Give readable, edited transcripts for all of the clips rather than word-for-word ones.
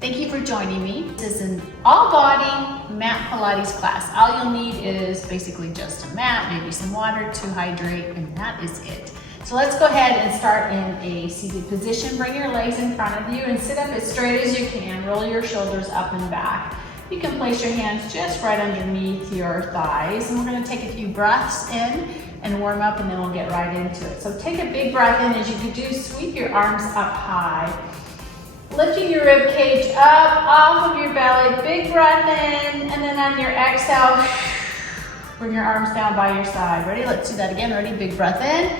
Thank you for joining me. This is an all-body mat Pilates class. All you'll need is basically just a mat, maybe some water to hydrate, and that is it. So let's go ahead and start in a seated position. Bring your legs in front of you and sit up as straight as you can. Roll your shoulders up and back. You can place your hands just right underneath your thighs. And we're gonna take a few breaths in and warm up, and then we'll get right into it. So take a big breath in. As you do, sweep your arms up high. Lifting your rib cage up off of your belly. Big breath in, and then on your exhale, bring your arms down by your side. Ready? Let's do that again. Ready? Big breath in.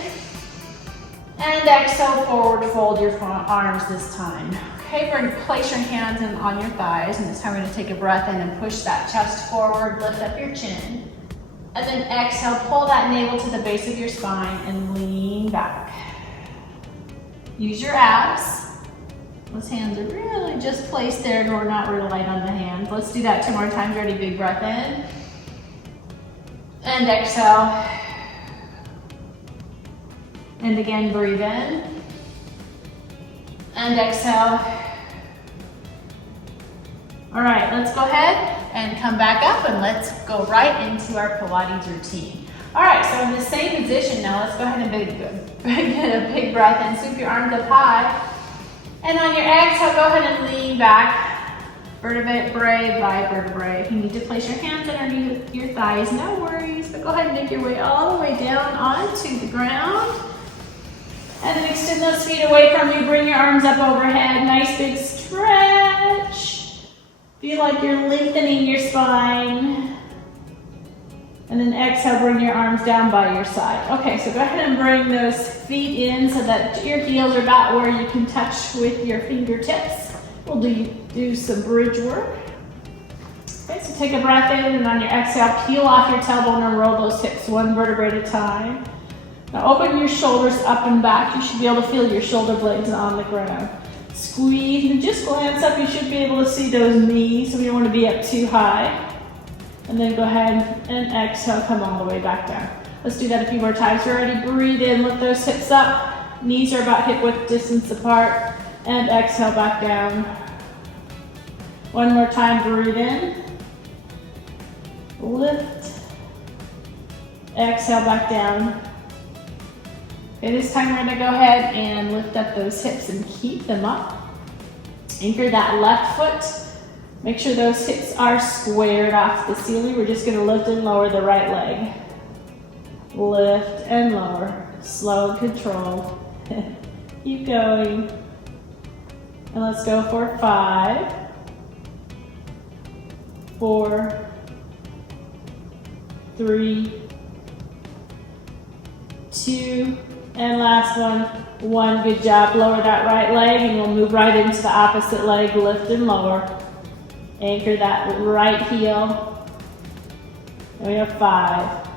And exhale, forward fold your arms this time. Okay, place your hands in on your thighs, and this time we're gonna take a breath in and push that chest forward, lift up your chin. And then exhale, pull that navel to the base of your spine and lean back. Use your abs. Those hands are really just placed there, and we're not really light on the hands. Let's do that 2 more times. Ready? Big breath in. And exhale. And again, breathe in. And exhale. All right, let's go ahead and come back up, and let's go right into our Pilates routine. All right, so in the same position now, let's go ahead and get a big breath in. Sweep your arms up high. And on your exhale, go ahead and lean back. Vertebrae by vertebrae. If you need to place your hands underneath your thighs, no worries, but go ahead and make your way all the way down onto the ground. And then extend those feet away from you. Bring your arms up overhead. Nice big stretch. Feel like you're lengthening your spine. And then exhale, bring your arms down by your side. Okay, so go ahead and bring those feet in so that your heels are about where you can touch with your fingertips. We'll do some bridge work. Okay, so take a breath in, and on your exhale, peel off your tailbone and roll those hips 1 vertebrae at a time. Now open your shoulders up and back. You should be able to feel your shoulder blades on the ground. Squeeze and just glance up. You should be able to see those knees, so we don't want to be up too high. And then go ahead and exhale, come all the way back down. Let's do that a few more times. You're ready, breathe in, lift those hips up. Knees are about hip width distance apart. And exhale, back down. 1 more time, breathe in. Lift. Exhale, back down. Okay, this time we're gonna go ahead and lift up those hips and keep them up. Anchor that left foot. Make sure those hips are squared off the ceiling. We're just gonna lift and lower the right leg. Lift and lower, slow and controlled. Keep going. And let's go for 5, 4, 3, 2, and last one. 1, good job. Lower that right leg, and we'll move right into the opposite leg. Lift and lower. Anchor that right heel. And we have 5,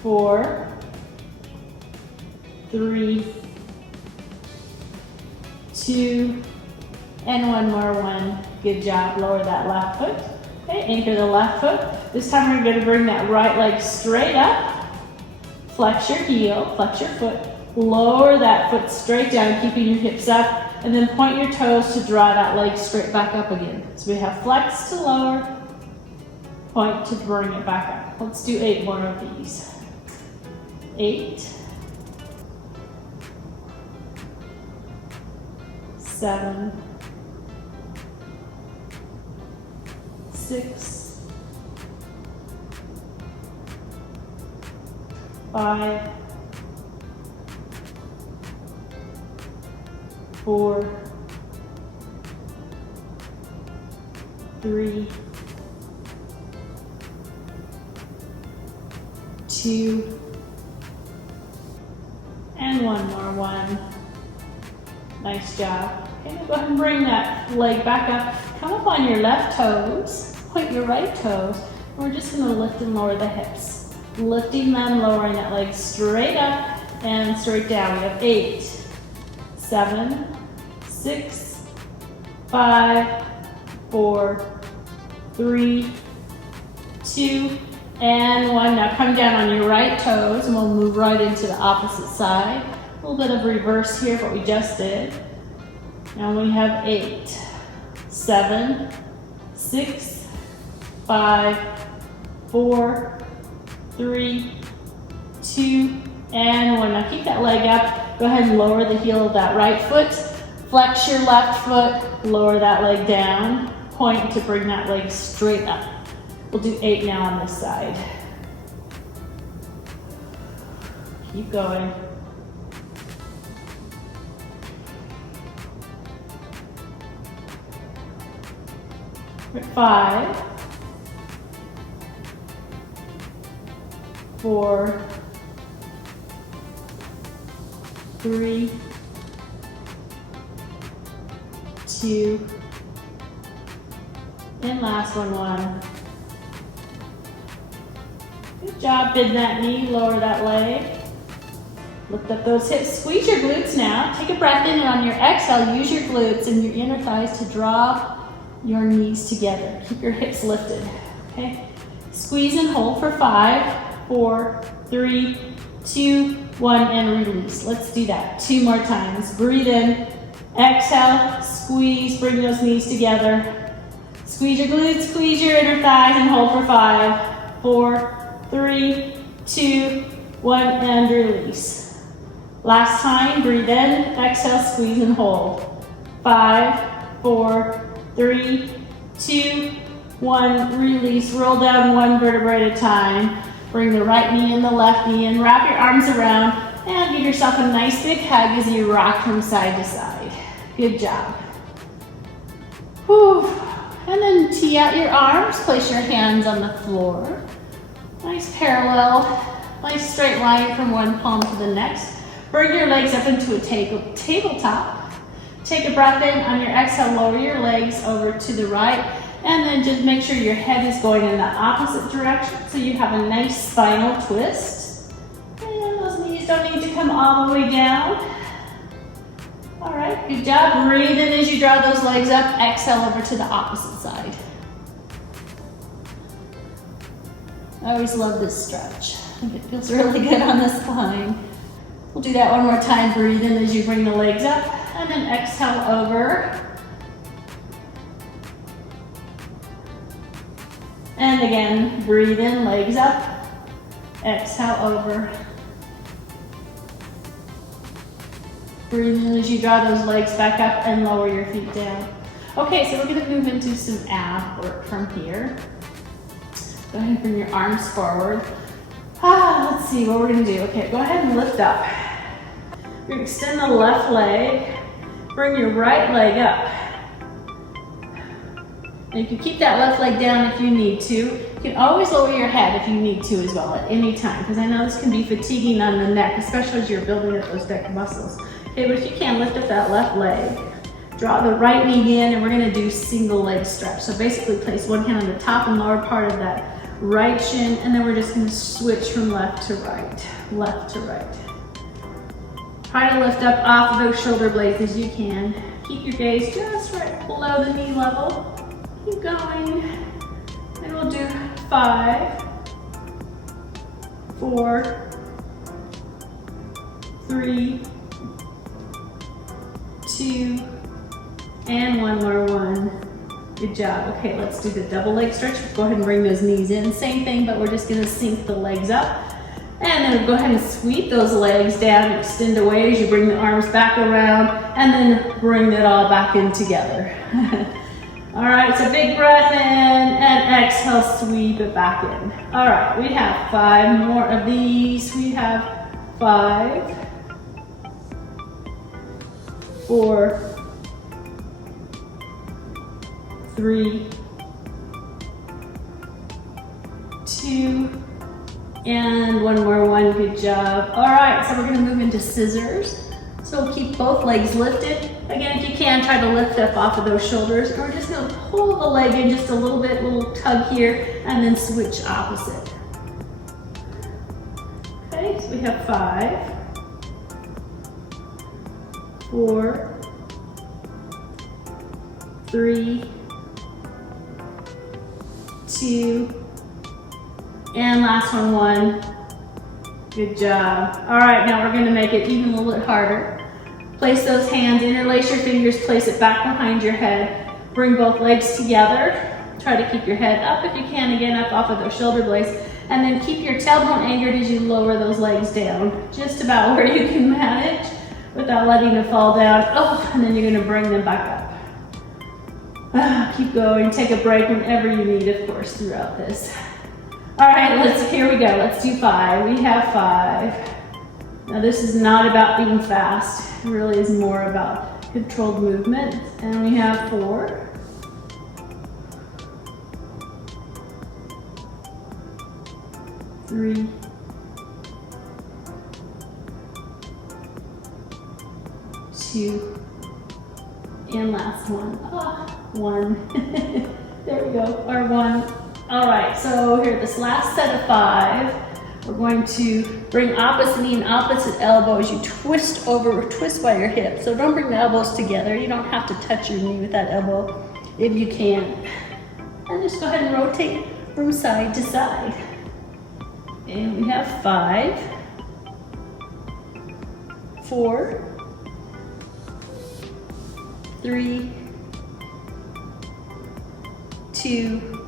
4, 3, 2, and 1 more. 1. Good job. Lower that left foot. Okay, anchor the left foot. This time we're going to bring that right leg straight up. Flex your heel, flex your foot. Lower that foot straight down, keeping your hips up. And then point your toes to draw that leg straight back up again. So we have flex to lower, point to bring it back up. Let's do 8 more of these. 8, 7, 6, 5, 4, 3, 2, and 1 more. 1. Nice job. Okay, now go ahead and bring that leg back up. Come up on your left toes, point your right toes. We're just gonna lift and lower the hips. Lifting them, lowering that leg straight up and straight down. We have 8, 7, 6, 5, 4, 3, 2, and 1. Now come down on your right toes, and we'll move right into the opposite side. A little bit of reverse here of what we just did. Now we have 8, 7, 6, 5, 4, 3, 2, and 1. Now keep that leg up. Go ahead and lower the heel of that right foot. Flex your left foot, lower that leg down. Point to bring that leg straight up. We'll do 8 now on this side. Keep going. We're at 5, 4, 3, 2, and last one, 1. Good job, bend that knee, lower that leg. Lift up those hips, squeeze your glutes now. Take a breath in, and on your exhale, use your glutes and your inner thighs to draw your knees together. Keep your hips lifted, okay? Squeeze and hold for 5, 4, 3, 2, 1, and release. Let's do that 2 more times. Breathe in, exhale, squeeze, bring those knees together. Squeeze your glutes, squeeze your inner thighs, and hold for 5, 4, 3, 2, 1, and release. Last time, breathe in, exhale, squeeze and hold. 5, 4, 3, 2, 1, release. Roll down 1 vertebrae at a time. Bring the right knee and the left knee in. Wrap your arms around and give yourself a nice big hug as you rock from side to side. Good job. Whew. And then tee out your arms. Place your hands on the floor. Nice parallel, nice straight line from one palm to the next. Bring your legs up into a tabletop. Take a breath in. On your exhale, lower your legs over to the right, and then just make sure your head is going in the opposite direction so you have a nice spinal twist. And those knees don't need to come all the way down. All right, good job. Breathe in as you draw those legs up. Exhale over to the opposite side. I always love this stretch. I think it feels really good on the spine. We'll do that one more time. Breathe in as you bring the legs up, and then exhale over. And again, breathe in, legs up, exhale over. Breathe in as you draw those legs back up and lower your feet down. Okay, so we're gonna move into some ab work from here. Go ahead and bring your arms forward. Let's see what we're gonna do. Okay, go ahead and lift up. You're gonna extend the left leg, bring your right leg up. And you can keep that left leg down if you need to. You can always lower your head if you need to as well at any time, because I know this can be fatiguing on the neck, especially as you're building up those neck muscles. Okay, but if you can, lift up that left leg. Draw the right knee in, and we're gonna do single leg stretch. So basically place one hand on the top and lower part of that right shin, and then we're just gonna switch from left to right, left to right. Try to lift up off of those shoulder blades as you can. Keep your gaze just right below the knee level. Keep going. And we'll do 5, 4, 3, 2, and one more, 1. Good job. Okay, let's do the double leg stretch. Go ahead and bring those knees in. Same thing, but we're just gonna sink the legs up. And then go ahead and sweep those legs down, extend away as you bring the arms back around, and then bring it all back in together. All right, so big breath in, and exhale, sweep it back in. All right, we have 5 more of these. We have 5, 4, 3, 2, and one more, 1. Good job. All right, so we're gonna move into scissors. So keep both legs lifted. Again, if you can, try to lift up off of those shoulders. And we're just gonna pull the leg in just a little bit, little tug here, and then switch opposite. Okay, so we have 5, 4, 3, 2, and last one, 1. Good job. All right, now we're gonna make it even a little bit harder. Place those hands, interlace your fingers, place it back behind your head. Bring both legs together. Try to keep your head up if you can, again, up off of those shoulder blades. And then keep your tailbone anchored as you lower those legs down. Just about where you can manage without letting them fall down. Oh, and then you're gonna bring them back up. Keep going, take a break whenever you need, of course, throughout this. All right, here we go. Let's do 5. We have 5. Now this is not about being fast. It really is more about controlled movement. And we have 4. 3. 2. And last one. 1. There we go, or 1. All right, so here, this last set of 5, we're going to bring opposite knee and opposite elbow as you twist over, twist by your hip. So don't bring the elbows together. You don't have to touch your knee with that elbow if you can. And just go ahead and rotate from side to side. And we have 5, 4, 3, 2,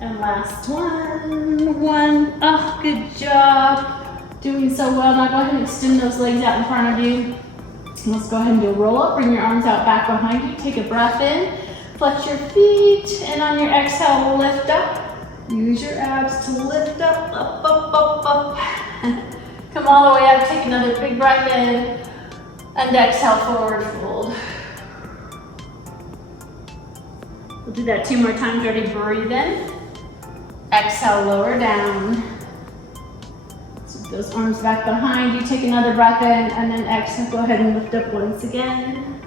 and last one, 1. Oh, good job. Doing so well. Now go ahead and extend those legs out in front of you. Let's go ahead and do a roll up. Bring your arms out back behind you. Take a breath in. Flex your feet. And on your exhale, lift up. Use your abs to lift up, up, up, up, up. Come all the way up. Take another big breath in. And exhale, forward fold. We'll do that 2 more times. Ready? Breathe in. Exhale, lower down. Keep those arms back behind you. Take another breath in, and then exhale. Go ahead and lift up once again.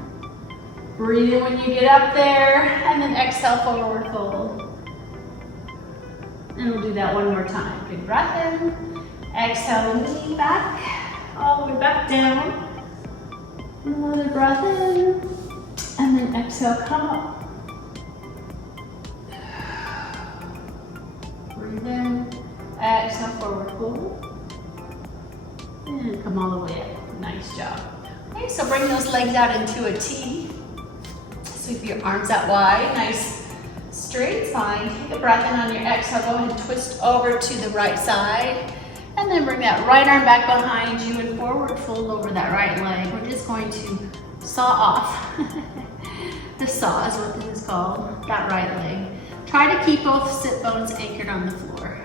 Breathe in when you get up there, and then exhale, forward fold. And we'll do that 1 more time. Big breath in. Exhale, lean back, all the way back down. Another breath in, and then exhale, come up. Breathe in, exhale, forward fold, and come all the way up. Nice job. Okay, so bring those legs out into a T. Sweep your arms out wide, nice straight spine. Take a breath in on your exhale. Go ahead and twist over to the right side, and then bring that right arm back behind you and forward fold over that right leg. We're just going to saw off. The saw is what this is called, that right leg. Try to keep both sit bones anchored on the floor.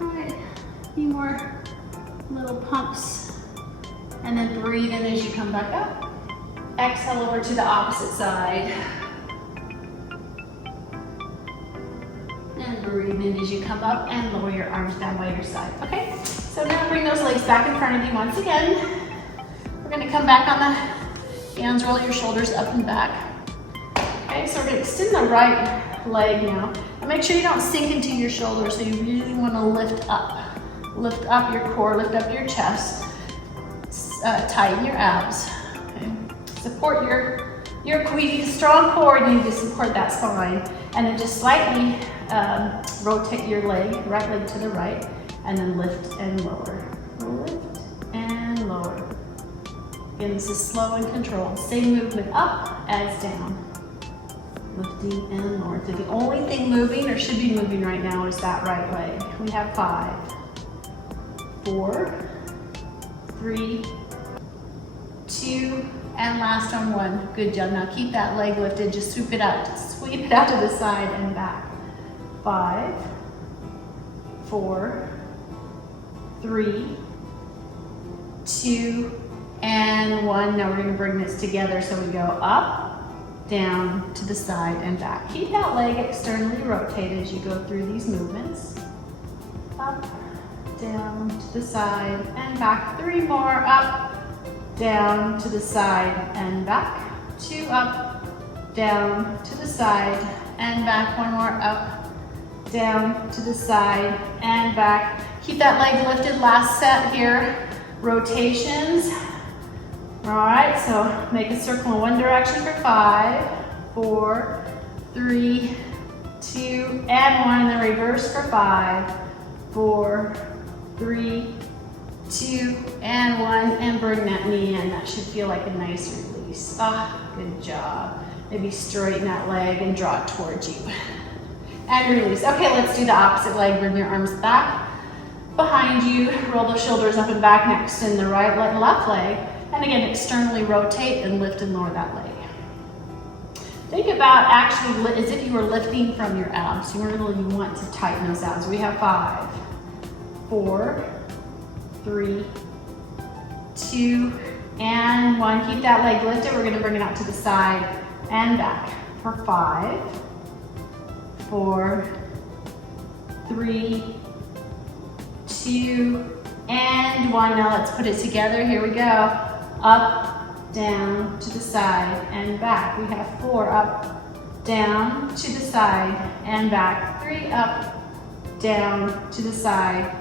All right, a few more little pumps. And then breathe in as you come back up. Exhale over to the opposite side. And breathe in as you come up and lower your arms down by your side. Okay, so now bring those legs back in front of you once again. We're gonna come back on the hands, roll your shoulders up and back. Okay, so we're gonna extend the right leg now. And make sure you don't sink into your shoulders, so you really wanna lift up. Lift up your core, lift up your chest. Tighten your abs. Okay. Support your core. You need a strong core, you need to support that spine. And then just slightly rotate your leg, right leg to the right, and then lift and lower. Lift and lower. Again, this is slow and controlled. Same movement up as down. Lifting and lower. So the only thing moving or should be moving right now is that right leg. We have 5, 4, 3, 2, and last on 1. Good job. Now keep that leg lifted. Just sweep it out. Just sweep it out to the side and back. 5, 4, 3, 2, and 1. Now we're going to bring this together. So we go up, down, to the side, and back. Keep that leg externally rotated as you go through these movements. Up, down, to the side, and back. 3 more. Up, down, to the side, and back. 2 up, down, to the side, and back. 1 more. Up, down, to the side, and back. Keep that leg lifted. Last set here. Rotations. All right, so make a circle in one direction for 5, 4, 3, 2, and 1. And then reverse for 5, 4, 3, 2, and 1, and bring that knee in. That should feel like a nice release. Ah, good job. Maybe straighten that leg and draw it towards you. And release. Okay, let's do the opposite leg. Bring your arms back behind you. Roll the shoulders up and back next in the right leg, left leg. And again, externally rotate and lift and lower that leg. Think about actually as if you were lifting from your abs. You really want to tighten those abs. We have 5, 4, 3, 2, and 1. Keep that leg lifted. We're gonna bring it out to the side and back for 5, 4, 3, 2, and 1. Now let's put it together. Here we go. Up, down, to the side, and back. We have 4, up, down, to the side, and back. 3, up, down, to the side,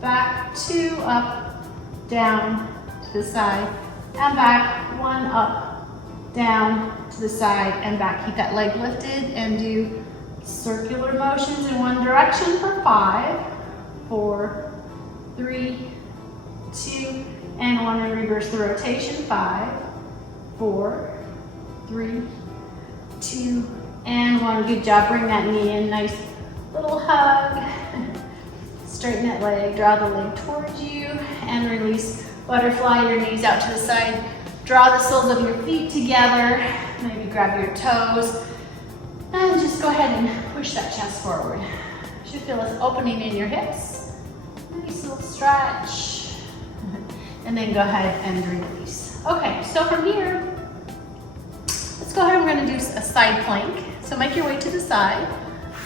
back. 2, up, down, to the side, and back. 1, up, down, to the side, and back. Keep that leg lifted and do circular motions in one direction for 5, 4, 3, 2, and 1, and reverse the rotation. 5, 4, 3, 2, and 1. Good job. Bring that knee in. Nice little hug. Straighten that leg. Draw the leg towards you and release. Butterfly your knees out to the side. Draw the soles of your feet together. Maybe grab your toes. And just go ahead and push that chest forward. You should feel this opening in your hips. Nice little stretch. And then go ahead and release. Okay, so from here, let's go ahead and we're gonna do a side plank. So make your way to the side.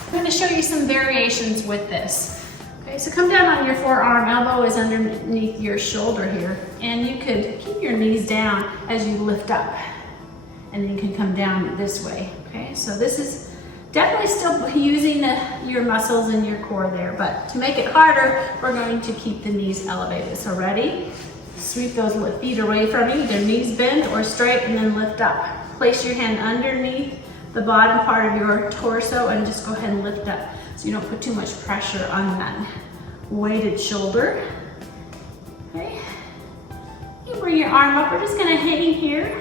I'm gonna show you some variations with this. Okay, so come down on your forearm, elbow is underneath your shoulder here, and you could keep your knees down as you lift up. And then you can come down this way, okay? So this is definitely still using your muscles and your core there, but to make it harder, we're going to keep the knees elevated. So ready? Sweep those feet away from you, their knees bend or straight, and then lift up. Place your hand underneath the bottom part of your torso and just go ahead and lift up so you don't put too much pressure on that weighted shoulder. Okay, you bring your arm up. We're just gonna hang here.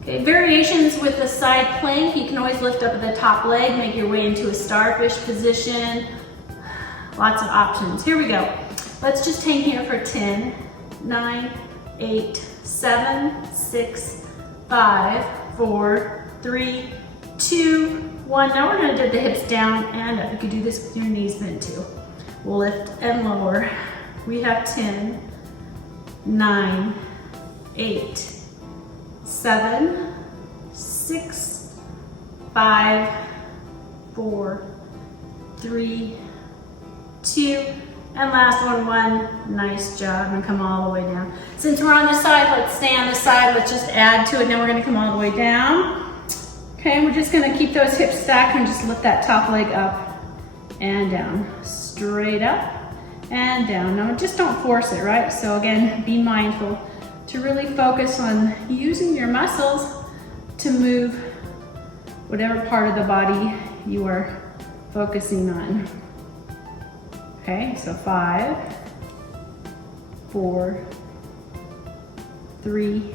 Okay, variations with the side plank. You can always lift up at the top leg, make your way into a starfish position. Lots of options. Here we go. Let's just hang here for 10, 9, 8, 7, 6, 5, 4, 3, 2, 1. Now we're gonna do the hips down and up. You can do this with your knees bent too. Lift and lower. We have 10, 9, 8, 7, 6, 5, 4, 3, 2, and last one. Nice job, and come all the way down. Since we're on the side, let's stay on the side. Let's just add to it. Now we're gonna come all the way down. Okay, we're just gonna keep those hips stacked and just lift that top leg up and down. Straight up and down. Now just don't force it, right? So again, be mindful to really focus on using your muscles to move whatever part of the body you are focusing on. Okay, so 5, 4, 3,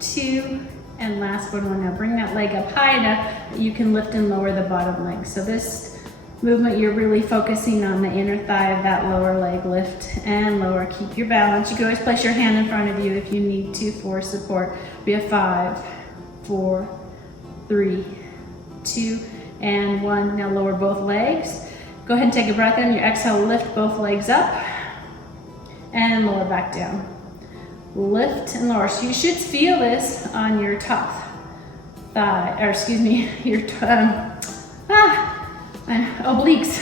2, and last one. Now bring that leg up high enough that you can lift and lower the bottom leg. So this movement, you're really focusing on the inner thigh of that lower leg. Lift and lower. Keep your balance. You can always place your hand in front of you if you need to for support. We have 5, 4, 3, 2, and 1. Now lower both legs. Go ahead and take a breath in. Your exhale, lift both legs up and lower back down. Lift and lower. So you should feel this on your top thigh, or excuse me, your obliques.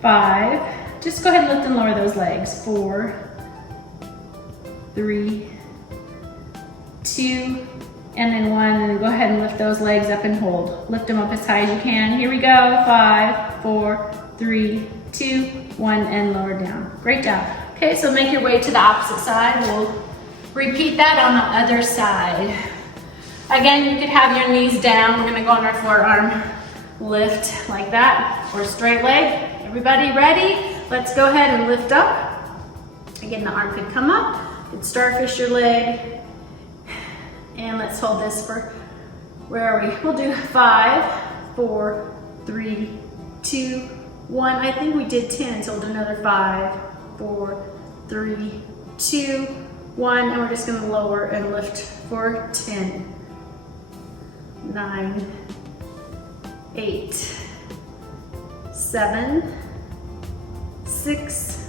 5. Just go ahead and lift and lower those legs. 4, 3, 2, and then 1. And then go ahead and lift those legs up and hold. Lift them up as high as you can. Here we go. 5, 4, 3, 2, 1, and lower down. Great job. Okay, so make your way to the opposite side. We'll repeat that on the other side. Again, you could have your knees down. We're gonna go on our forearm lift like that, or straight leg. Everybody ready? Let's go ahead and lift up Again, the arm could come up, you could starfish your leg. And let's hold this for, where are we? We'll do 5, 4, 3, 2, 1. I think we did 10, so we'll do another 5, 4, 3, 2, 1. And we're just gonna lower and lift for 10, 9, 8, 7, 6,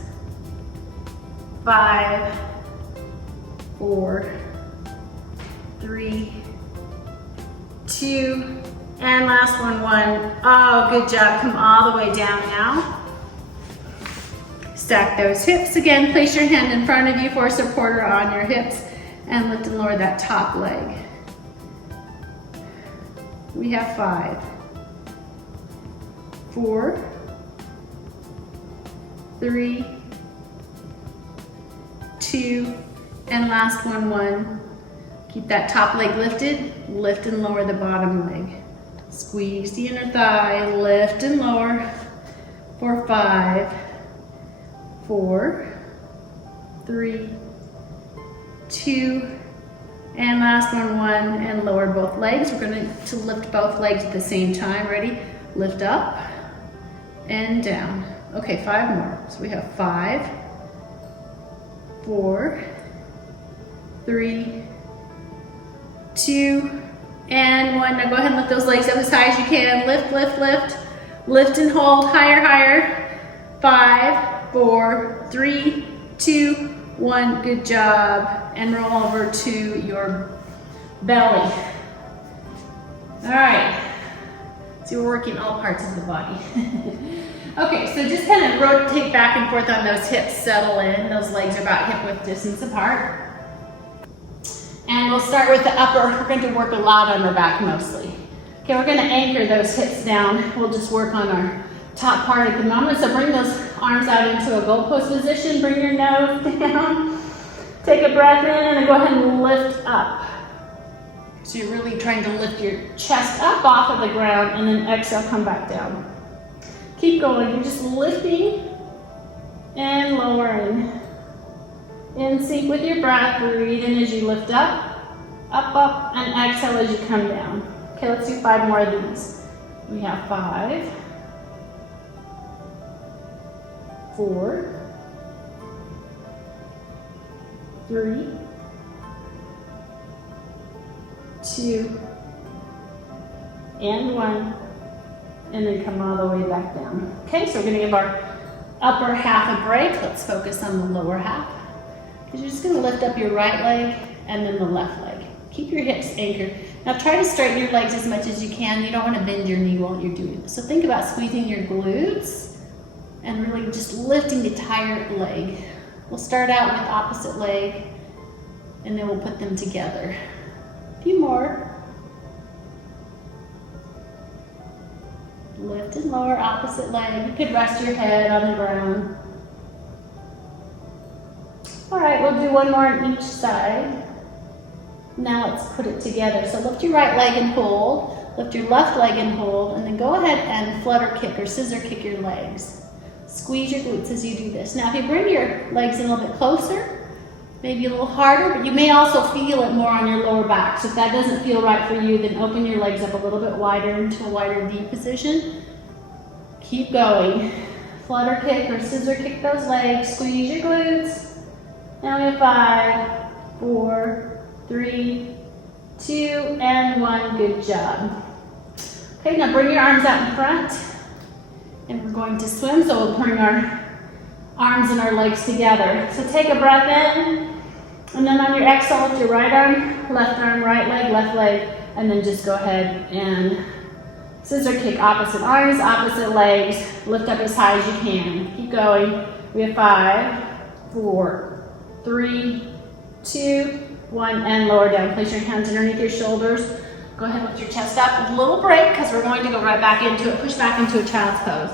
5, 4, 3, 2, and last one, 1. Oh, good job. Come all the way down now. Stack those hips again. Place your hand in front of you for a supporter on your hips and lift and lower that top leg. We have 5, 4, 3, 2, and last one, 1. Keep that top leg lifted, lift and lower the bottom leg. Squeeze the inner thigh, lift and lower for 5, 4, 3, 2, and last one, 1, and lower both legs. We're going to lift both legs at the same time. Ready? Lift up and down. Okay, 5 more. So we have 5, 4, 3, 2, and 1. Now go ahead and lift those legs up as high as you can. Lift, lift, lift. Lift and hold. Higher, higher. 5, 4, 3, 2, 1. Good job. And roll over to your belly. All right. So we're working all parts of the body. Okay, so just kind of rotate back and forth on those hips. Settle in. Those legs are about hip width distance apart. And we'll start with the upper. We're going to work a lot on our back mostly. Okay, we're going to anchor those hips down. We'll just work on our top part at the moment. So bring those arms out into a goalpost position. Bring your nose down. Take a breath in and then go ahead and lift up. So you're really trying to lift your chest up off of the ground and then exhale, come back down. Keep going. You're just lifting and lowering. In sync with your breath, breathe in as you lift up, up, and exhale as you come down. Okay, let's do 5 more of these. We have 5, 4, 3, 2, and 1, and then come all the way back down. Okay, so we're going to give our upper half a break. Let's focus on the lower half. Because you're just going to lift up your right leg and then the left leg. Keep your hips anchored. Now try to straighten your legs as much as you can. You don't want to bend your knee while you're doing this. So think about squeezing your glutes and really just lifting the entire leg. We'll start out with opposite leg and then we'll put them together. A few more. Lift and lower opposite leg. You could rest your head on the ground. All right, we'll do 1 more on each side. Now let's put it together. So lift your right leg and hold, lift your left leg and hold, and then go ahead and flutter kick or scissor kick your legs. Squeeze your glutes as you do this. Now if you bring your legs in a little bit closer, maybe a little harder, but you may also feel it more on your lower back. So if that doesn't feel right for you, then open your legs up a little bit wider into a wider V position. Keep going. Flutter kick or scissor kick those legs, squeeze your glutes. Now we have 5, 4, 3, 2, and 1. Good job. Okay, now bring your arms out in front. And we're going to swim, so we'll bring our arms and our legs together. So take a breath in, and then on your exhale, lift your right arm, right leg, left leg, and then just go ahead and scissor kick opposite arms, opposite legs. Lift up as high as you can. Keep going. We have 5, 4, 3, 2, 1, and lower down. Place your hands underneath your shoulders. Go ahead and lift your chest up. A little break because we're going to go right back into it. Push back into a child's pose.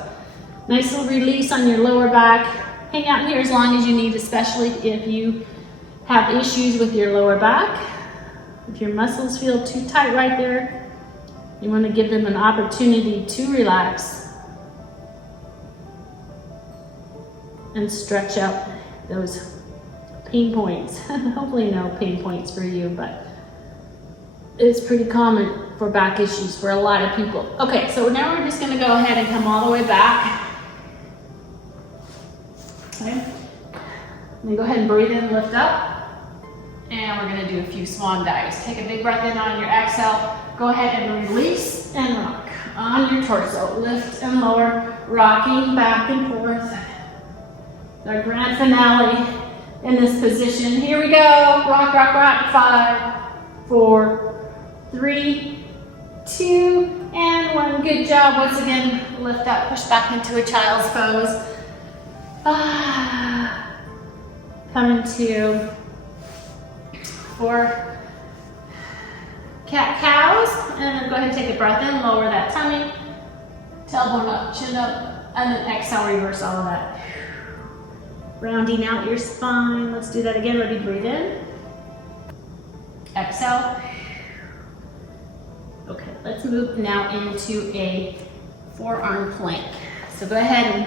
Nice little release on your lower back. Hang out here as long as you need, especially if you have issues with your lower back. If your muscles feel too tight right there, you want to give them an opportunity to relax and stretch out those pain points. Hopefully no pain points for you, but it's pretty common for back issues for a lot of people. Okay, so now we're just gonna go ahead and come all the way back. Okay. Then go ahead and breathe in, lift up. And we're gonna do a few swan dives. Take a big breath in on your exhale. Go ahead and release and rock on your torso. Lift and lower, rocking back and forth. Our grand finale in this position. Here we go. Rock, rock, rock. 5, 4, 3, 2, and 1. Good job. Once again, lift up, push back into a child's pose. Come into 4 cat-cows, and then go ahead and take a breath in, lower that tummy, tailbone up, chin up, and then exhale, reverse all of that. Rounding out your spine. Let's do that again. Ready? Breathe in. Exhale. Okay, let's move now into a forearm plank. So go ahead and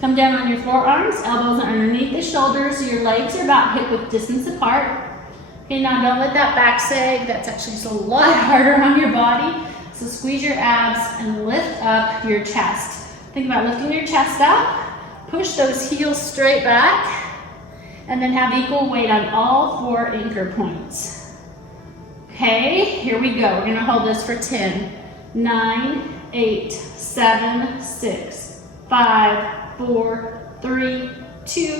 come down on your forearms, elbows are underneath the shoulders, so your legs are about hip width distance apart. Okay, now don't let that back sag, that's actually just a lot harder on your body. So squeeze your abs and lift up your chest. Think about lifting your chest up, push those heels straight back, and then have equal weight on all 4 anchor points. Okay, here we go. We're gonna hold this for 10, 9, 8, 7, 6, 5, 4, 3, 2,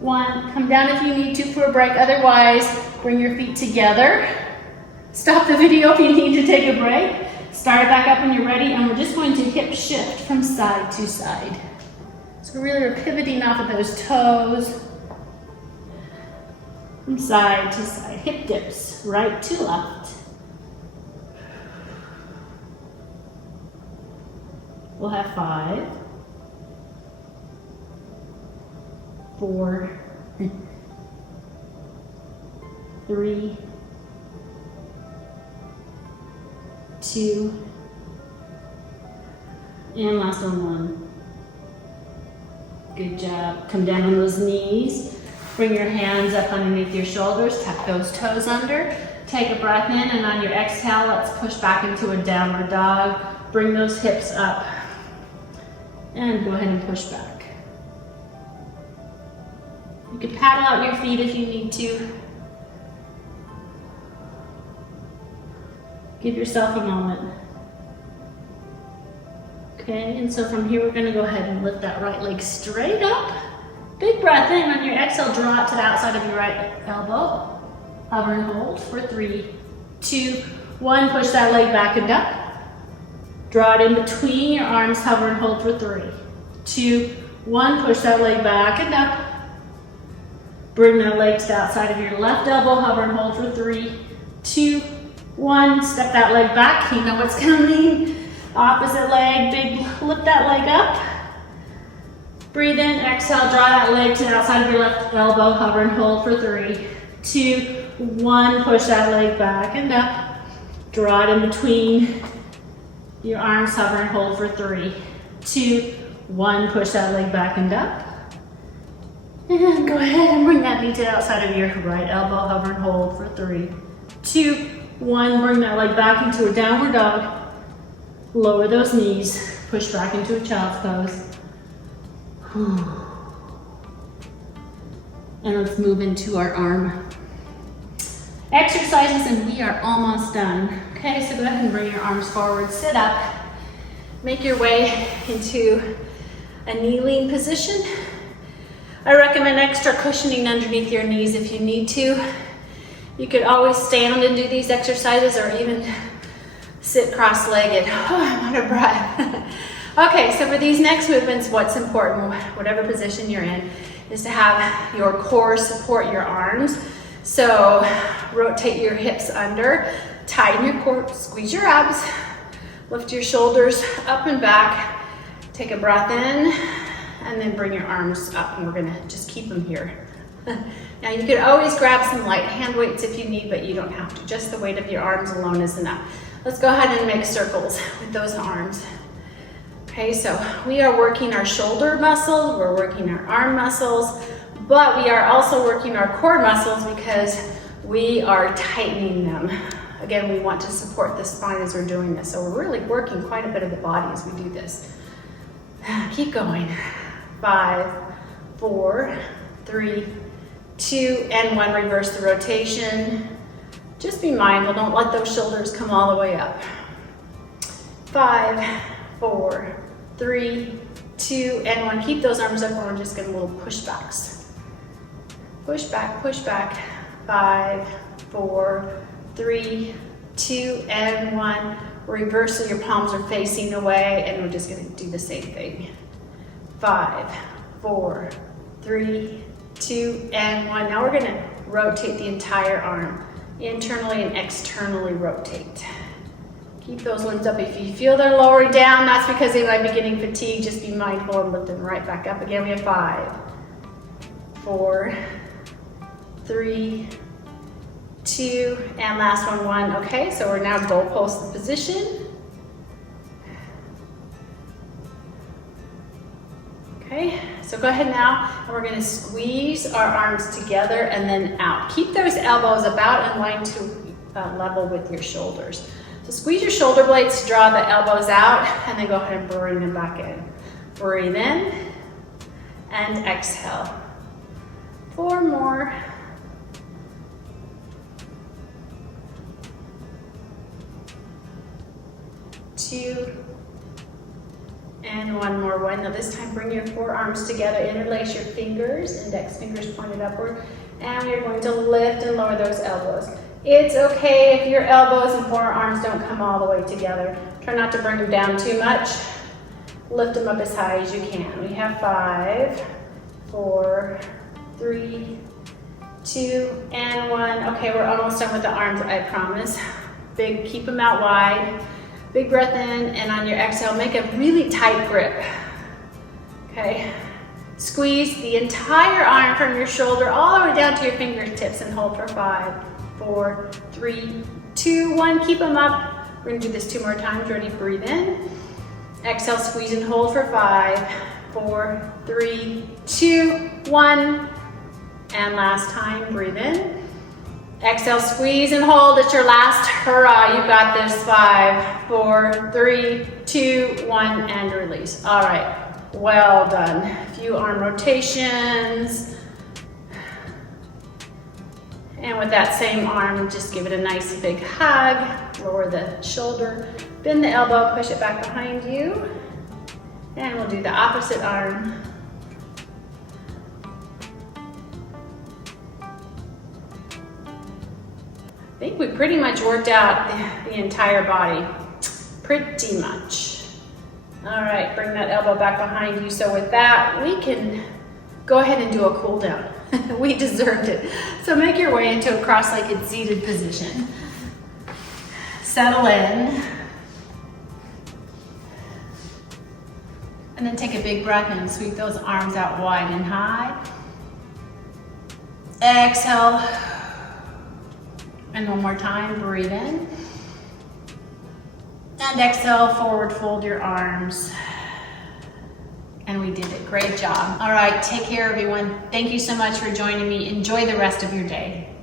1. Come down if you need to for a break. Otherwise, bring your feet together. Stop the video if you need to take a break. Start it back up when you're ready, and we're just going to hip shift from side to side. So really we're pivoting off of those toes from side to side. Hip dips, right to left. We'll have 5, 4, 3, 2, and last one. Good job. Come down on those knees. Bring your hands up underneath your shoulders. Tuck those toes under. Take a breath in, and on your exhale, let's push back into a downward dog. Bring those hips up. And go ahead and push back. You can paddle out your feet if you need to. Give yourself a moment. Okay, and so from here we're going to go ahead and lift that right leg straight up. Big breath in. On your exhale, draw it to the outside of your right elbow. Hover and hold for 3, 2, 1. Push that leg back and up. Draw it in between your arms, hover and hold for 3, 2, 1. Push that leg back and up. Bring that leg to the outside of your left elbow, hover and hold for 3, 2, 1. Step that leg back, you know what's coming. Opposite leg, big, lift that leg up. Breathe in, exhale, draw that leg to the outside of your left elbow, hover and hold for 3, 2, 1. Push that leg back and up. Draw it in between your arms, hover and hold for 3, 2, 1. Push that leg back and up. And go ahead and bring that knee to the outside of your right elbow, hover and hold for 3, 2, 1. Bring that leg back into a downward dog. Lower those knees, push back into a child's pose. And let's move into our arm exercises, and we are almost done. Okay, so go ahead and bring your arms forward, sit up, make your way into a kneeling position. I recommend extra cushioning underneath your knees if you need to. You could always stand and do these exercises, or even sit cross-legged. Oh, I'm out of breath. Okay, so for these next movements, what's important, whatever position you're in, is to have your core support your arms. So rotate your hips under, tighten your core, squeeze your abs, lift your shoulders up and back, take a breath in, and then bring your arms up, and we're gonna just keep them here. Now you could always grab some light hand weights if you need, but you don't have to. Just the weight of your arms alone is enough. Let's go ahead and make circles with those arms. Okay, so we are working our shoulder muscles, we're working our arm muscles, But we are also working our core muscles because we are tightening them. Again, we want to support the spine as we're doing this. So we're really working quite a bit of the body as we do this. Keep going. 5, 4, 3, 2, and 1. Reverse the rotation. Just be mindful, don't let those shoulders come all the way up. 5, 4, 3, 2, and 1. Keep those arms up, and we're just getting little pushbacks. Push back, push back. 5, 4, 3, 2, and 1. Reverse so your palms are facing away, and we're just going to do the same thing. 5, 4, 3, 2, and 1. Now we're going to rotate the entire arm. Internally and externally rotate. Keep those limbs up. If you feel they're lowering down, that's because they might be getting fatigued. Just be mindful and lift them right back up. Again, we have 5, 4, 3, 2, and last one, 1. Okay, so we're now goalpost position. Okay, so go ahead now, and we're going to squeeze our arms together and then out. Keep those elbows about in line to level with your shoulders. So squeeze your shoulder blades to draw the elbows out, and then go ahead and bring them back in. Breathe in, and exhale. 4 more. 2, and 1 more. 1. Now this time bring your forearms together, interlace your fingers, index fingers pointed upward, and we're going to lift and lower those elbows. It's okay if your elbows and forearms don't come all the way together. Try not to bring them down too much. Lift them up as high as you can. We have 5, 4, 3, 2, and 1. Okay, we're almost done with the arms, I promise. Big, keep them out wide. Big breath in, and on your exhale, make a really tight grip. Okay, squeeze the entire arm from your shoulder all the way down to your fingertips and hold for 5, 4, 3, 2, 1. Keep them up. We're gonna do this 2 more times. Ready? Breathe in. Exhale, squeeze and hold for 5, 4, 3, 2, 1. And last time, breathe in. Exhale, squeeze and hold. It's your last hurrah. You got this. 5, 4, 3, 2, 1, and release. All right, well done. A few arm rotations. And with that same arm, just give it a nice big hug. Lower the shoulder, bend the elbow, push it back behind you. And we'll do the opposite arm. I think we pretty much worked out the entire body, pretty much. All right, bring that elbow back behind you. So with that, we can go ahead and do a cool down. We deserved it. So make your way into a cross-legged seated position. Settle in. And then take a big breath and sweep those arms out wide and high. Exhale. And one more time, breathe in. And exhale, forward fold your arms. And we did it, great job. All right, take care everyone. Thank you so much for joining me. Enjoy the rest of your day.